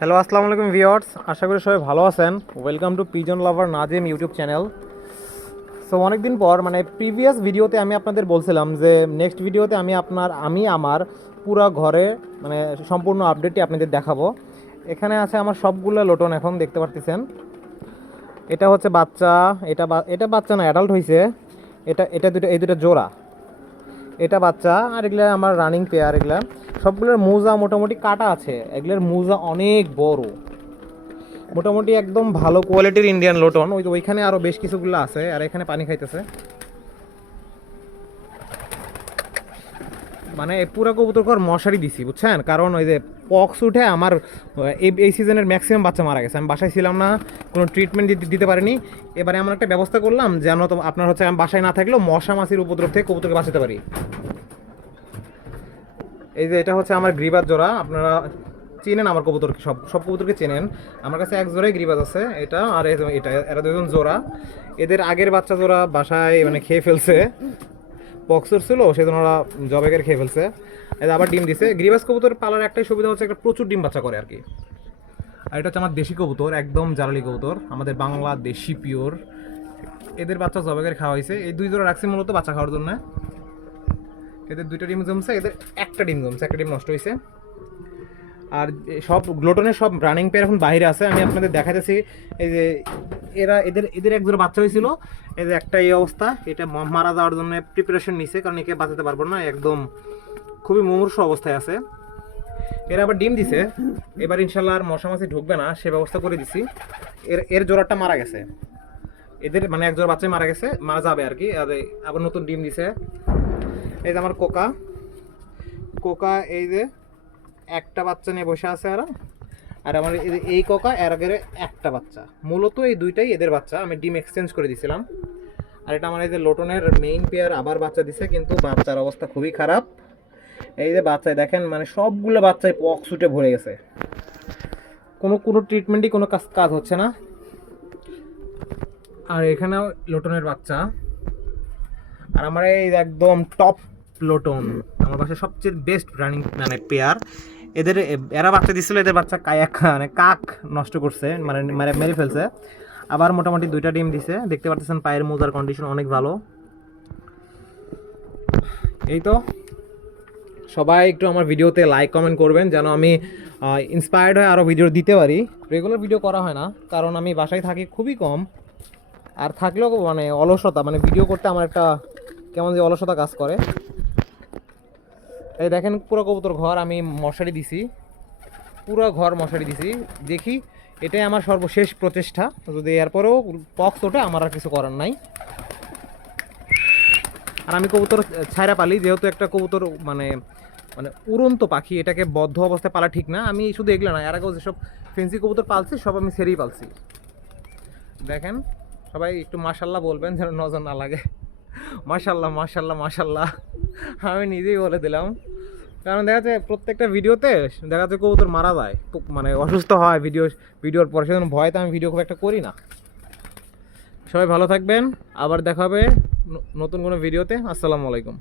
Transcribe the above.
Hello আসসালামু আলাইকুম viewers আশা করি সবাই ভালো আছেন। Welcome to pigeon lover Nazim YouTube channel so অনেকদিন পর মানে প্রিভিয়াস ভিডিওতে আমি আপনাদের বলছিলাম যে নেক্সট ভিডিওতে আমি আপনার, আমি আমার পুরো ঘরে মানে সম্পূর্ণ আপডেটটি আপনাদের দেখাবো। এখানে আছে আমার সবগুলো লোটন এখন, দেখতে পারতেছেন। এটা হচ্ছে বাচ্চা, এটা এটা বাচ্চা না অ্যাডাল্ট হয়েছে এটা এটা দুটো এই দুটো জোড়া। এটা বাচ্চা, আর এগুলা আমার রানিং পেয়ার এগুলা। সবগুলোর মোজা মোটামুটি কাটা আছে। এগুলোর মোজা অনেক বড়। মোটামুটি একদম ভালো কোয়ালিটির ইন্ডিয়ান লোটন। ওই ওইখানে আরও বেশ কিছুগুলো আছে, আর এখানে পানি খাইতেছে। মানে পুরো কবুতর ঘর মশারি দিছি, বুঝছেন? কারণ ওই যে পক্স উঠে আমার এই সিজনের ম্যাক্সিমাম বাচ্চা মারা গেছে। আমি বাসায় ছিলাম না, কোনো ট্রিটমেন্ট দিতে পারিনি। এবারে এমন একটা ব্যবস্থা করলাম যেন তো আপনার হচ্ছে আমি বাসায় না থাকলেও মশা মাছির উপদ্রব থেকে কবুতরকে বাঁচাতে পারি। এই যে এটা হচ্ছে আমার গ্রিবাজ জোড়া। আপনারা চেনেন আমার কবুতর সব সব কবুতরকে চেনেন। আমার কাছে এক জোড়াই গ্রিবাজ আছে, এটা আর এটা, এরা দুজন জোড়া। এদের আগের বাচ্চা জোড়া বাসায় মানে খেয়ে ফেলছে। পক্সর ছিল, সেজন্য ওরা জবেকের খেয়ে ফেলছে। আবার ডিম দিছে। গ্রিবাস কবুতর পালার একটাই সুবিধা হচ্ছে একটা প্রচুর ডিম বাচ্চা করে আর কি। আর এটা হচ্ছে আমার দেশি কবুতর, একদম জালালি কবুতর। আমাদের বাংলা দেশি পিওর। এদের বাচ্চা জবেকের খাওয়া হয়েছে। এই দুই জোড়া রাখছি মূলত বাচ্চা খাওয়ার জন্য। এদের দুইটা ডিম জমছে, এদের একটা ডিম জমছে, একটা ডিম নষ্ট হয়েছে আর সব গ্লোটনের সব রানিং পেয়ার এখন বাইরে আছে, আমি আপনাদের দেখাতেছি এই যে এরা, এদের এদের এক জোড়া বাচ্চা হয়েছিল এদের একটা এই অবস্থা, এটা মারা যাওয়ার জন্য প্রিপারেশন নিছে, কারণ একে বাঁচাতে পারব না, একদম খুবই মুমূর্ষ অবস্থায় আছে। এরা আবার ডিম দিছে। এবার ইনশাল্লাহ আর মশা মাছি ঢুকবে না, সে ব্যবস্থা করে দিছি। এর এর জোড়াটা মারা গেছে। এদের মানে এক জোড়া বাচ্চা মারা গেছে, মারা যাবে আর কি। আর আবার নতুন ডিম দিছে। এই যে আমার কোকা। কোকা, এই যে একটা বাচ্চা নিয়ে বসে আছে এরা। আর আমার এই এই কোকা, এর আগের একটা বাচ্চা। মূলত এই দুইটাই এদের বাচ্চা। আমি ডিম এক্সচেঞ্জ করে দিছিলাম। আর এটা আমার এই যে লোটনের মেইন পেয়ার আবার বাচ্চা দিছে, কিন্তু বাচ্চার অবস্থা খুবই খারাপ। এই যে বাচ্চায় দেখেন মানে সবগুলো বাচ্চায় পক্স উঠে ভরে গেছে। কোনো কোনো ট্রিটমেন্টই কোনো কাজ কাজ হচ্ছে না। আর এখানেও লোটনের বাচ্চা। আর আমার এই একদম টপ লোটন আমার বাসায় সবচেয়ে বেস্ট রানিং মানে পেয়ার এদের, এরা বাচ্চা দিচ্ছিল এদের বাচ্চা কায়াক মানে কাক নষ্ট করছে মানে মানে মেরে ফেলছে। আবার মোটামুটি দুইটা ডিম দিছে। দেখতে পাচ্ছেন পায়ের মোজার কন্ডিশন অনেক ভালো। এই তো। সবাই একটু আমার ভিডিওতে লাইক কমেন্ট করবেন, যেন আমি ইন্সপায়ার্ড হয়ে আরও ভিডিও দিতে পারি। রেগুলার ভিডিও করা হয় না, কারণ আমি বাসায় থাকি খুবই কম। আর থাকলেও মানে অলসতা মানে ভিডিও করতে আমার একটা কেমন যে অলসতা কাজ করে। এই দেখেন পুরো কবুতর ঘর আমি মশারি দিছি। পুরো ঘর মশারি দিছি। দেখি, এটাই আমার সর্বশেষ প্রচেষ্টা। যদি এরপরেও পক্স ওঠে, আমার আর কিছু করার নাই। আর আমি কবুতর ছায়রা পালি, যেহেতু একটা কবুতর মানে মানে উড়ন্ত পাখি, এটাকে বদ্ধ অবস্থায় পালা ঠিক না। আমি শুধু এগুলো না, এর আগেও যেসব ফেন্সি কবুতর পালছি, সব আমি সেরেই পালছি। দেখেন, সবাই একটু মাশাল্লাহ বলবেন, যেন নজর না লাগে। মাশাল্লাহ মাশাল্লাহ মাশাল্লাহ। আমি নিজেই বলে দিলাম। কারণ দেখা যাচ্ছে প্রত্যেকটা ভিডিওতে দেখা যাচ্ছে কবুতর মারা যায়। মানে অসুস্থ হয় ভিডিও ভিডিওর পরে সেজন্য ভয়তে আমি ভিডিও খুব একটা করি না। সবাই ভালো থাকবেন, আবার দেখা হবে নতুন কোনো ভিডিওতে আসসালামু আলাইকুম।